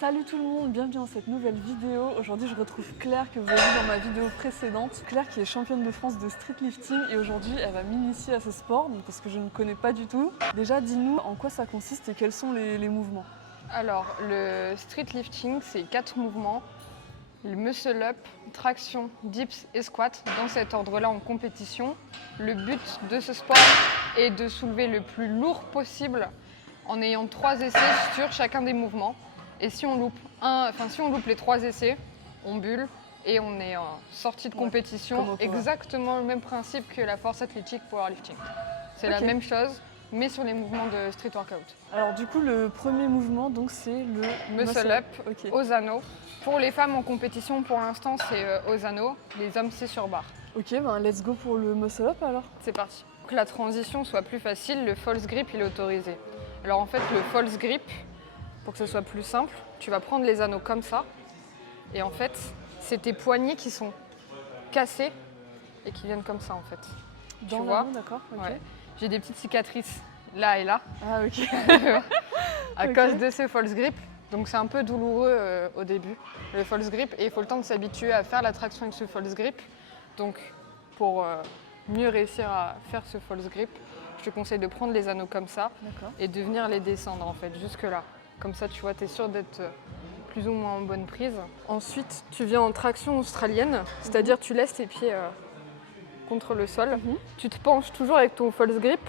Salut tout le monde, bienvenue dans cette nouvelle vidéo. Aujourd'hui je retrouve Claire que vous avez vu dans ma vidéo précédente. Claire qui est championne de France de street lifting et aujourd'hui elle va m'initier à ce sport parce que je ne connais pas du tout. Déjà dis-nous en quoi ça consiste et quels sont les mouvements. Alors le street lifting c'est 4 mouvements. Le muscle up, traction, dips et squat dans cet ordre-là en compétition. Le but de ce sport est de soulever le plus lourd possible en ayant 3 essais sur chacun des mouvements. Et si on loupe les 3 essais, on bulle et on est en sortie de compétition. Exactement le même principe que la force athlétique powerlifting. C'est la même chose, mais sur les mouvements de street workout. Alors du coup le premier mouvement donc c'est le muscle up aux anneaux. Pour les femmes en compétition pour l'instant c'est aux anneaux, les hommes c'est sur barre. Ok, let's go pour le muscle up alors. C'est parti. Pour que la transition soit plus facile, le false grip il est autorisé. Alors en fait le false grip, pour que ce soit plus simple, tu vas prendre les anneaux comme ça et en fait c'est tes poignets qui sont cassés et qui viennent comme ça en fait. Dans tu vois, d'accord. Okay. Ouais. J'ai des petites cicatrices là et là. Ah ok. à cause de ce false grip. Donc c'est un peu douloureux au début, le false grip, et il faut le temps de s'habituer à faire la traction avec ce false grip. Donc pour mieux réussir à faire ce false grip, je te conseille de prendre les anneaux comme ça et de venir les descendre en fait, jusque là. Comme ça tu vois, tu es sûr d'être plus ou moins en bonne prise. Ensuite tu viens en traction australienne, c'est-à-dire tu laisses tes pieds contre le sol. Tu te penches toujours avec ton false grip.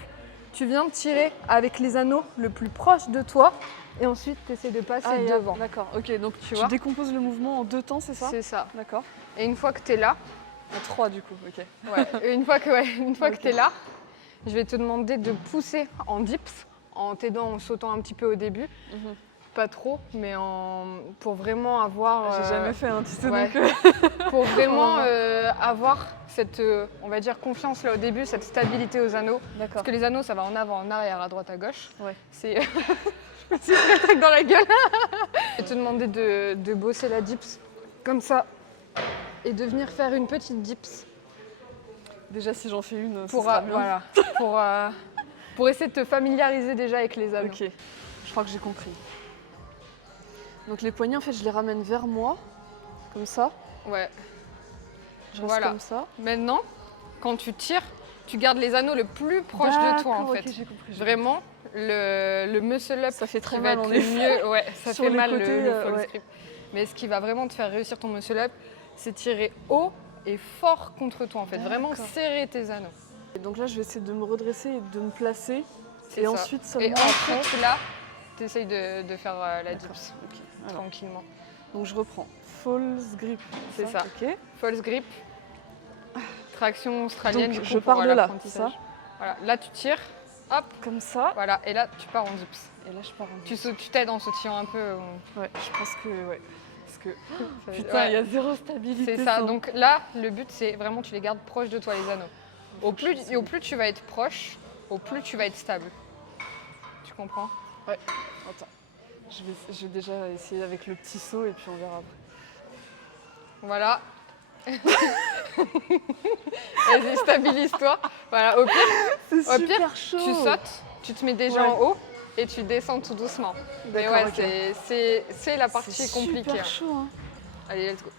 Tu viens tirer avec les anneaux le plus proche de toi et ensuite tu essaies de passer devant. D'accord, ok, donc tu décomposes le mouvement en 2 temps, c'est ça? C'est ça. D'accord. Et une fois que tu es là, à 3 du coup, ok. Ouais. Et une fois que tu es là, je vais te demander de pousser en dips, en t'aidant, en sautant un petit peu au début. Pas trop, mais pour vraiment avoir... J'ai jamais fait un petit donc pour vraiment avoir cette, on va dire, confiance là au début, cette stabilité aux anneaux. Parce que les anneaux, ça va en avant, en arrière, à droite, à gauche. Ouais. C'est... je me suis fait un truc dans la gueule. Je vais te demander de bosser la dips comme ça et de venir faire une petite dips. Déjà, si j'en fais une, pour, ça sera bien. Voilà, pour essayer de te familiariser déjà avec les anneaux. Ok, je crois que j'ai compris. Donc les poignets, en fait, je les ramène vers moi, comme ça. Ouais. Je reste comme ça. Maintenant, quand tu tires, tu gardes les anneaux le plus proche de toi, en fait. Okay, j'ai compris. Vraiment, le muscle up, ça fait très mal, en effet. Ouais, ça fait mal côtés, le false grip. Mais ce qui va vraiment te faire réussir ton muscle up, c'est tirer haut et fort contre toi, en fait. Vraiment serrer tes anneaux. Et donc là, je vais essayer de me redresser et de me placer. Et ensuite, là, tu essayes de faire la dips. Alors, tranquillement. Donc je reprends. False grip. C'est ça. Ok. False grip. Traction australienne. Donc je pars de là, c'est ça? Voilà. Là tu tires. Hop. Comme ça. Voilà. Et là tu pars en dips. Et là je pars en dips. Tu t'aides en sautillant un peu. Ouais. Je pense que Parce que putain, il y a zéro stabilité. C'est ça. Donc là le but c'est vraiment tu les gardes proches de toi les anneaux. Au plus tu vas être proche, au plus tu vas être stable. Tu comprends? Ouais. Attends. Je vais déjà essayer avec le petit saut et puis on verra après. Voilà. Vas-y, stabilise-toi. Voilà, au pire, chaud. Tu sautes, tu te mets déjà en haut et tu descends tout doucement. Mais ouais, c'est la partie compliquée. C'est super chaud. Hein. Allez, let's go.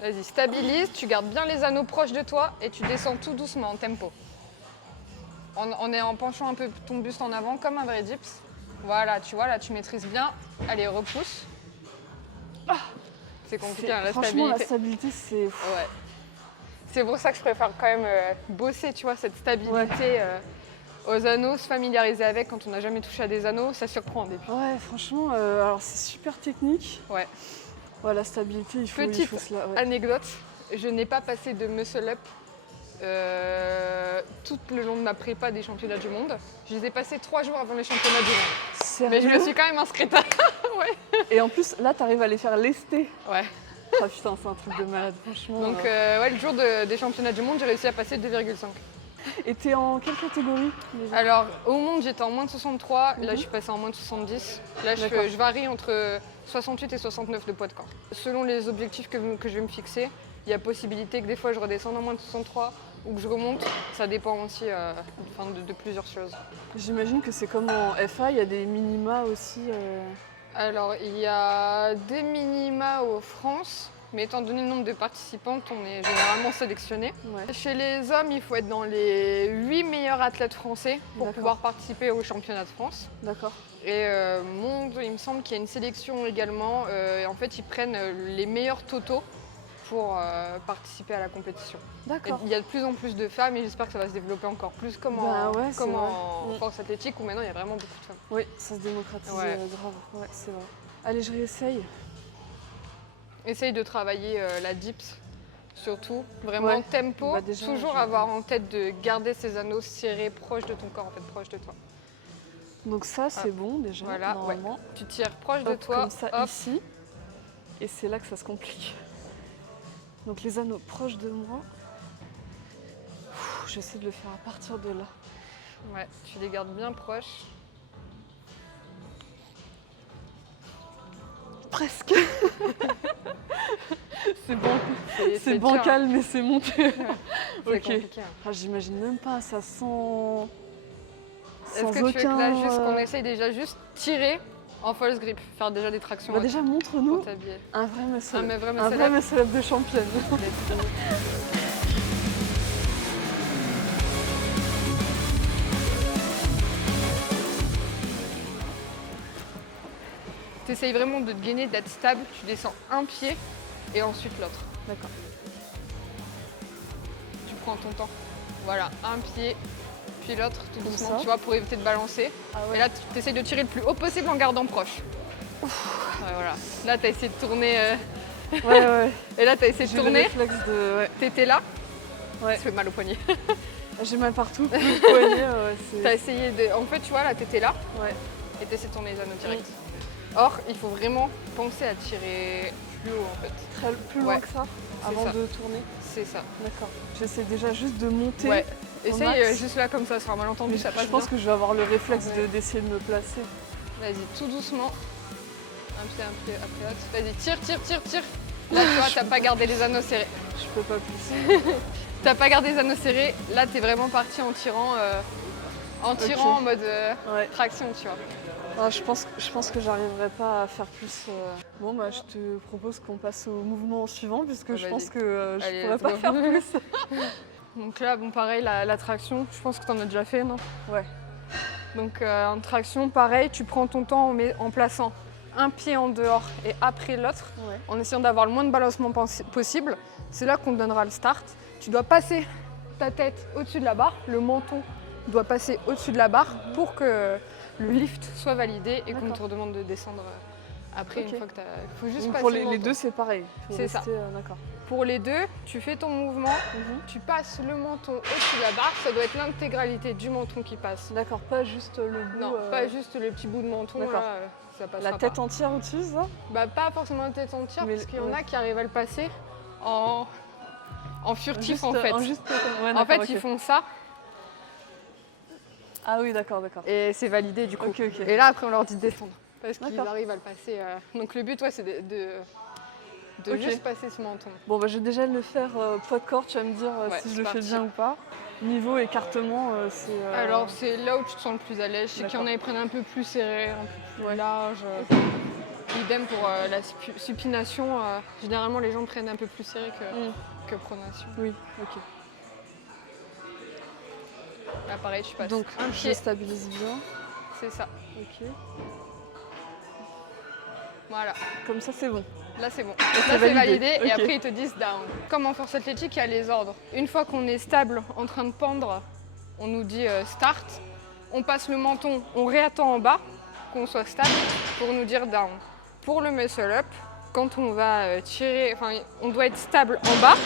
Vas-y, stabilise, tu gardes bien les anneaux proches de toi et tu descends tout doucement en tempo. En penchant un peu ton buste en avant comme un vrai dips. Voilà, tu vois, là tu maîtrises bien. Allez, repousse. C'est compliqué, la franchement, stabilité. La stabilité, c'est... Ouais. C'est pour ça que je préfère quand même bosser, tu vois, cette stabilité aux anneaux, se familiariser avec quand on n'a jamais touché à des anneaux, ça surprend au début. Ouais, franchement, alors c'est super technique. Ouais. Ouais, la stabilité, il faut cela. Ouais. Anecdote, je n'ai pas passé de muscle up tout le long de ma prépa des championnats du monde. Je les ai passés 3 jours avant les championnats du monde. Sérieux? Mais je me suis quand même inscrite. Ouais. Et en plus, là, t'arrives à les faire lester. Ouais. Ah putain, c'est un truc de malade, franchement. Donc le jour des championnats du monde, j'ai réussi à passer 2,5. Et t'es en quelle catégorie déjà? Alors, au monde, j'étais en moins de 63. Là, je suis passée en moins de 70. Là, je varie entre 68 et 69 de poids de corps. Selon les objectifs que je vais me fixer, il y a possibilité que des fois, je redescende en moins de 63 ou que je remonte. Ça dépend aussi de plusieurs choses. J'imagine que c'est comme en FA, il y a des minima aussi. Alors, il y a des minima aux France, mais étant donné le nombre de participantes, on est généralement sélectionné. Ouais. Chez les hommes, il faut être dans les 8 meilleurs athlètes français pour D'accord. pouvoir participer au championnat de France. D'accord. Et monde, il me semble qu'il y a une sélection également. En fait, ils prennent les meilleurs totaux pour participer à la compétition. Et D'accord. il y a de plus en plus de femmes et j'espère que ça va se développer encore plus comme Bah ouais, c'est comme vrai. en force athlétique où maintenant il y a vraiment beaucoup de femmes. Oui, ça se démocratise Ouais. grave. Ouais, c'est vrai. Allez, je réessaye. Essaye de travailler la dips, surtout. Vraiment Ouais. tempo, Bah déjà, toujours je- avoir en tête de garder ces anneaux serrés proches de ton corps, en fait, proche de toi. Donc ça, c'est bon déjà, Voilà, normalement. Tu tires proche de Hop, toi, comme ça, hop. ici. Et c'est là que ça se complique. Donc les anneaux proches de moi. J'essaie de le faire à partir de là. Ouais, tu les gardes bien proches. Presque. C'est bon. C'est dur, bancal, mais c'est monté. C'est Ok. compliqué. Hein. Ah, j'imagine même pas, ça sent. Est-ce Sans que tu veux que là, aucun, juste qu'on essaye déjà juste tirer en false grip, faire déjà des tractions Bah déjà, montre-nous pour t'habiller. un vrai muscle. Un vrai Un muscle vrai up. muscle up de championne. Tu essayes vraiment de te gainer, d'être stable. Tu descends un pied et ensuite l'autre. D'accord. Tu prends ton temps. Voilà, un pied, puis l'autre, tout Comme doucement, ça. tu vois, pour éviter de balancer. Ah Et là, tu essayes de tirer le plus haut possible en gardant proche. Ouais, voilà. Là, tu as essayé de tourner. Ouais. Et là, tu as essayé de J'ai le tourner. réflexe de. Ouais. T'étais là. Ouais. Ça fait mal au poignet. J'ai mal partout. Le poignet, ouais, T'as c'est. essayé de. En fait, tu vois, là, t'étais là Ouais. et t'essayes de tourner les anneaux direct. Or, il faut vraiment penser à tirer plus haut, en fait. Très plus loin Ouais. que ça C'est avant ça. de tourner. C'est ça. D'accord. J'essaie déjà juste de monter. Ouais. au Essaye max. juste là, comme ça sera mal entendu, Mais ça passe je pense bien. que je vais avoir le réflexe Ouais. d'essayer de me placer. Vas-y, tout doucement. Un pied après l'autre. Vas-y, tire. Là, tu vois, t'as pas gardé les anneaux serrés. Je peux pas plus. T'as pas gardé les anneaux serrés. Là, t'es vraiment parti en tirant, Ok. en mode Ouais. traction, tu vois. Ah, je pense que j'arriverai pas à faire plus. Bon, bah, je te propose qu'on passe au mouvement suivant, puisque Ah, je vas-y. pense que je Allez, pourrais let's pas go. faire plus. Donc là, bon, pareil, la traction, je pense que t'en as déjà fait, non? Ouais. Donc en traction, pareil, tu prends ton temps en plaçant un pied en dehors et après l'autre, Ouais. en essayant d'avoir le moins de balancement possible. C'est là qu'on te donnera le start. Tu dois passer ta tête au-dessus de la barre, le menton doit passer au-dessus de la barre pour que le lift soit validé et qu'on D'accord. te redemande de descendre après Ok. une fois que tu as... Il faut juste Donc passer pour le les menton. deux, c'est pareil. Faut C'est ça. rester, d'accord. Pour les deux, tu fais ton mouvement, tu passes le menton au-dessus de la barre. Ça doit être l'intégralité du menton qui passe. D'accord, pas juste le bout. Non, pas juste le petit bout de menton, D'accord. là, ça passera la tête pas. entière au-dessus, ça? Bah pas forcément la tête entière, Mais parce qu'il y en ouais. a qui arrivent à le passer en furtif Juste, en fait. Ouais, En d'accord, fait, ok. ils font ça Ah oui, d'accord. et c'est validé du coup. Ok. Et là, après, on leur dit de descendre. Parce qu'ils D'accord. arrivent à le passer. Donc le but, ouais, c'est de Ok. juste passer ce menton. Bon, bah, je vais déjà le faire poids de corps, tu vas me dire Ouais, si je c'est le fais parti. bien ou pas. Niveau écartement, c'est. Alors, c'est là où tu te sens le plus à l'aise. Je sais qu'il y en a qui prennent un peu plus serré, un peu plus Ouais. large. Idem pour la supination. Généralement, les gens prennent un peu plus serré que pronation. Oui, ok. Là, pareil, tu passes Donc, un je pied. stabilise bien. C'est ça. Ok. Voilà. Comme ça, c'est bon. Là, c'est bon. c'est Là, c'est validé. validé et Ok. après, ils te disent down. Comme en force athlétique, il y a les ordres. Une fois qu'on est stable, en train de pendre, on nous dit start. On passe le menton, on réattend en bas, qu'on soit stable, pour nous dire down. Pour le muscle up, quand on va tirer, enfin, on doit être stable en bas,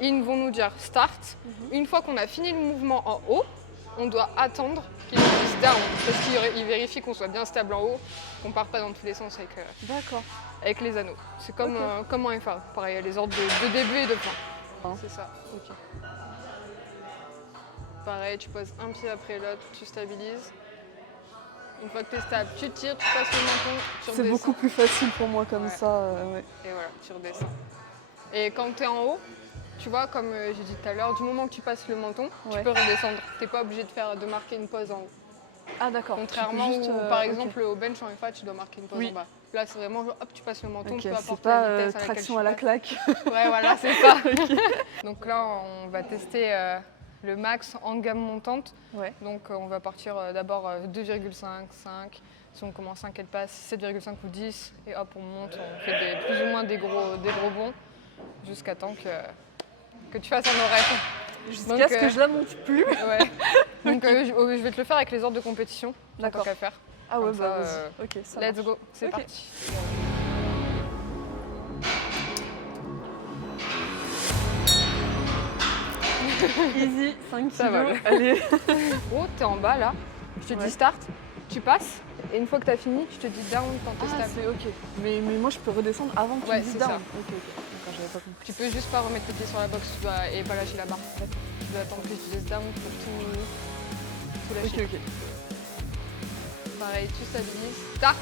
ils vont nous dire start. Une fois qu'on a fini le mouvement en haut, on doit attendre qu'ils nous disent down. Parce qu'ils vérifient qu'on soit bien stable en haut, qu'on ne parte pas dans tous les sens D'accord. avec les anneaux. C'est comme, Ok. comme en FA. Pareil, il y a les ordres de début et de fin. Hein. C'est ça. Ok. Pareil, tu poses un pied après l'autre, tu stabilises. Une fois que tu es stable, tu tires, tu passes le menton, tu C'est redescends. beaucoup plus facile pour moi comme Ouais. ça. Ouais. Et voilà, tu redescends. Et quand tu es en haut, tu vois, comme j'ai dit tout à l'heure, du moment que tu passes le menton, tu Ouais. peux redescendre. Tu n'es pas obligé de marquer une pause en haut. Ah d'accord. Contrairement Tu peux juste, par ok. exemple au bench en FA, tu dois marquer une pause Oui. en bas. Là, c'est vraiment genre, hop, tu passes le menton, Ok, peu c'est importe pas la vitesse à laquelle traction tu à la passes. claque. Ouais, voilà, c'est ça. Donc là, on va tester le max en gamme montante. Ouais. Donc on va partir d'abord 2,5, 5. Si on commence 5, elle passe 7,5 ou 10. Et hop, on monte, on fait plus ou moins des gros bonds jusqu'à temps que tu fasses un horaire. Jusqu'à ce que je la monte plus. Ouais. Donc je vais te le faire avec les ordres de compétition. Tant D'accord. qu'à faire. Ah ouais, Comme bah ça, vas-y. Ok, ça Let's marche. go, c'est Ok. parti. Easy, 5 Ça va, kilos. Allez. Oh, t'es en bas là. Je te Ouais. dis start, tu passes. Et une fois que t'as fini, je te dis down quand t'es Ah, stable. c'est ok. Mais moi, je peux redescendre avant que tu Ouais, me dises c'est down. ça. Ok, ok. D'accord, j'avais pas compris. Tu peux juste pas remettre tes pieds sur la box et pas lâcher la barre. Tu dois attendre que tu dises down pour tout lâcher. Ok, ok. Pareil, tu stabilises. Start.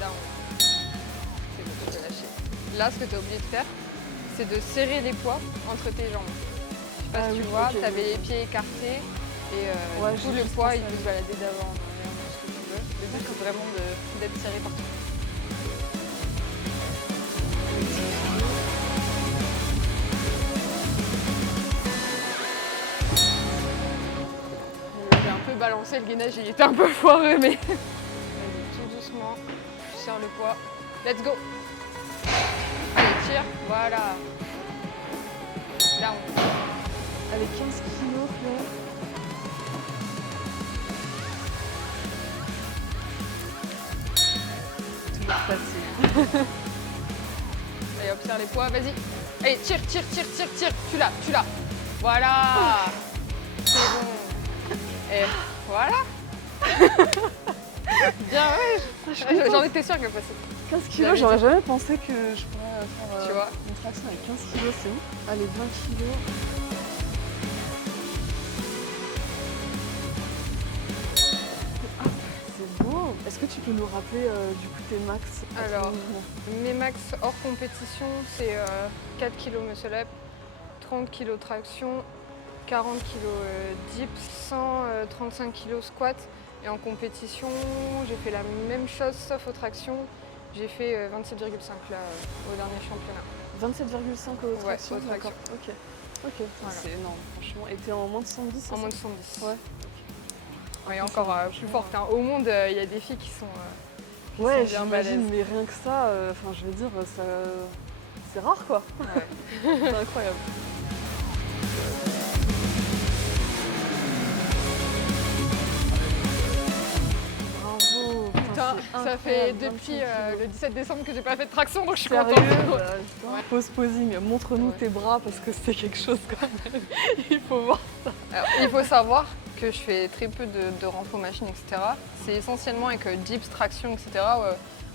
Down. C'est bon, tu peux lâcher. Là, ce que tu as oublié de faire, c'est de serrer les poids entre tes jambes. Je sais pas Ah si tu oui, vois, ok, tu avais oui. les pieds écartés et Ouais, du coup, j'ai le juste poids, pensé il à peut se balader d'avant en arrière, ce que tu veux. Le but, c'est vraiment d'être serré partout. J'ai un peu balancé, le gainage il était un peu foireux, mais vas-y, tout doucement, tu serres le poids. Let's go. Allez, tire, voilà. Down. Allez, 15 kilos, Claire. Toujours facile. Allez, hop, serre les poids, vas-y. Allez, tire, tire, tire, tire, tire. Tu l'as. Voilà. C'est bon. Et voilà. Bien, ouais. J'en étais sûre qu'elle passait. 15 J'avais kilos, j'aurais dit. jamais pensé que je pourrais faire Tu vois. une traction avec 15 kilos, c'est ouf. Allez, 20 kilos. Ah, c'est beau. Est-ce que tu peux nous rappeler du coup tes max à ton Alors, mouvement? mes max hors compétition, c'est 4 kg muscle up, 30 kg traction, 40 kg dips, 135 kg squat. Et en compétition, j'ai fait la même chose sauf aux tractions. J'ai fait 27,5 là au dernier championnat. 27,5 au traction, au traction. d'accord. Ok. Ok, Voilà. c'est énorme, franchement. Et t'es en moins de 110, c'est En ça? moins de 110. Ouais. Ouais, et encore plus forte. Hein. Au monde, il y a des filles qui sont, Ouais, bien j'imagine, balèzes. mais rien que ça, enfin, je veux dire, ça, c'est rare quoi. Ouais. C'est incroyable. Bravo. Putain, c'est ça fait incroyable, depuis 25 kilos. le 17 décembre que j'ai pas fait de traction, donc je suis Sérieux, contente. bah, putain. Ouais. Pose posing, montre-nous Ouais. tes bras parce que c'est quelque chose quand même. Il faut voir. Alors, il faut savoir que je fais très peu de renfo machine, etc. C'est essentiellement avec dips, traction, etc.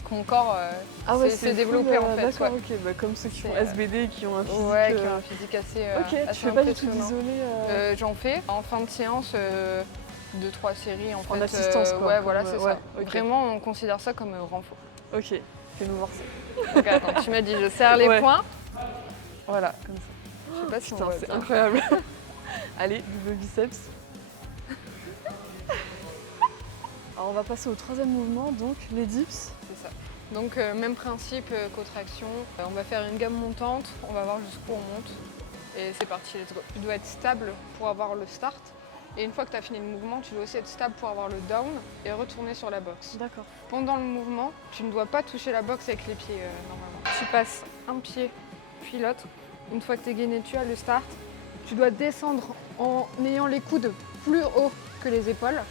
Que mon corps s'est développé en fait. D'accord, Ouais. ok, bah, comme ceux qui font C'est, SBD et qui ont un physique. Ouais, qui a un physique assez, Ok, tu assez fais pas du tout impressionnant. d'isolé. J'en fais en fin de séance 2-3 séries en fait. assistance, quoi, Ouais, comme, voilà, c'est ouais, ça. ok. Vraiment, on considère ça comme renfo. Ok, fais-nous voir ça. Donc attends, tu m'as dit je serre les Ouais. poings. Voilà, comme ça. Je sais pas si Putain, on voit c'est bien. incroyable. Allez, double biceps. Alors on va passer au troisième mouvement, donc les dips. C'est ça. Donc même principe qu'aux tractions. On va faire une gamme montante, on va voir jusqu'où on monte. Et c'est parti, let's go. Tu dois être stable pour avoir le start. Et une fois que tu as fini le mouvement, tu dois aussi être stable pour avoir le down et retourner sur la boxe. D'accord. Pendant le mouvement, tu ne dois pas toucher la boxe avec les pieds normalement. Tu passes un pied, puis l'autre. Une fois que tu es gainé, tu as le start. Tu dois descendre en ayant les coudes plus haut que les épaules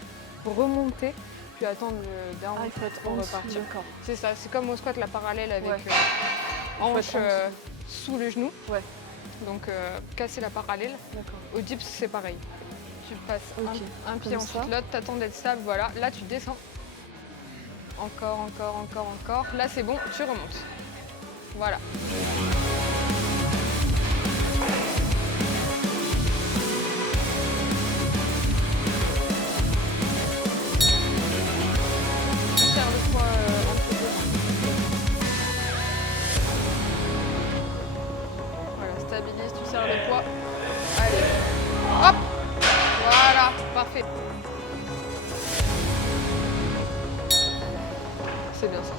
pour remonter, puis attendre le down Ah, il faut être pour en dessous, repartir. d'accord. C'est ça, c'est comme au squat la parallèle avec Ouais. faut hanche être en dessous. sous le genou. Ouais. Donc casser la parallèle. D'accord. Au dips c'est pareil. Tu passes Ok. un pied Comme ensuite ça. l'autre, t'attends d'être stable, voilà. Là tu descends. Encore. Là c'est bon, tu remontes. Voilà. Tu serres le poids entre deux mains. Voilà, stabilise, tu serres le poids. Allez, hop! C'est bien ça.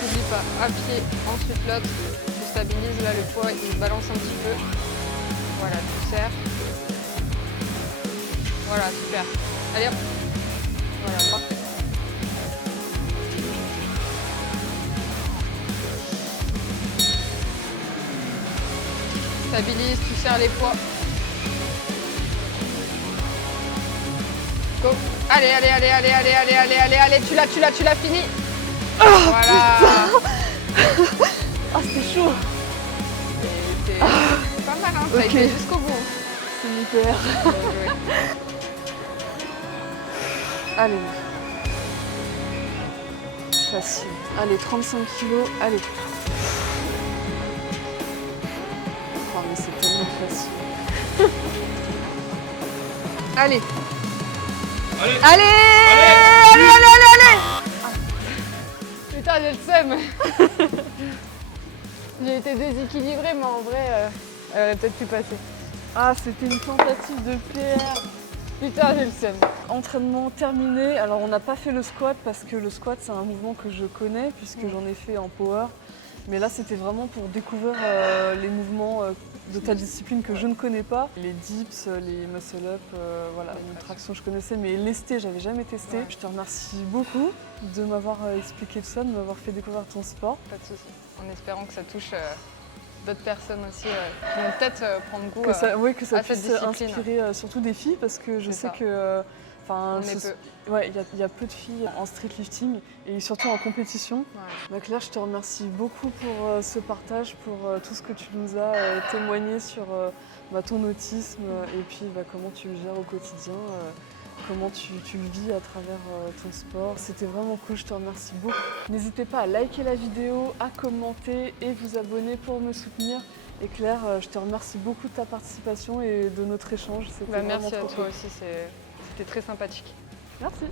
N'oublie pas, un pied, ensuite l'autre. Tu stabilises, là le poids il balance un petit peu. Voilà, tu serres. Voilà, super. Allez hop. Voilà, parfait. Stabilise, tu serres les poids. Go. Allez, allez, allez, allez, allez, allez, allez, allez, allez, tu l'as fini. Voilà. Ah, c'était chaud. C'est pas mal, hein. Ça a été jusqu'au bout. C'est hyper. Allez. Facile. Allez, 35 kilos. Allez. Oh, mais c'est tellement facile. Allez. Allez. Allez. Allez, allez, allez, allez. Putain, j'ai le seum. J'ai été déséquilibrée, mais en vrai, elle aurait peut-être pu passer. Ah, c'était une tentative de PR. Putain, j'ai le seum. Entraînement terminé. Alors, on n'a pas fait le squat parce que le squat, c'est un mouvement que je connais puisque j'en ai fait en power. Mais là, c'était vraiment pour découvrir les mouvements de ta discipline que je ne connais pas. Les dips, les muscle-up, voilà, une traction je connaissais, mais lesté, j'avais jamais testé. Ouais. Je te remercie beaucoup de m'avoir expliqué tout ça, de m'avoir fait découvrir ton sport. Pas de soucis. En espérant que ça touche d'autres personnes aussi qui vont peut-être prendre goût Que ça, oui, que ça à cette puisse discipline. inspirer surtout des filles parce que je C'est sais ça. que On est peu. ouais, il y a peu de filles en street lifting et surtout en compétition. Ouais. Claire, je te remercie beaucoup pour ce partage, pour tout ce que tu nous as témoigné sur ton autisme et puis comment tu le gères au quotidien, comment tu le vis à travers ton sport. C'était vraiment cool, je te remercie beaucoup. N'hésitez pas à liker la vidéo, à commenter et vous abonner pour me soutenir. Et Claire, je te remercie beaucoup de ta participation et de notre échange. C'était vraiment Merci à trop toi cool. aussi, c'était très sympathique. Merci.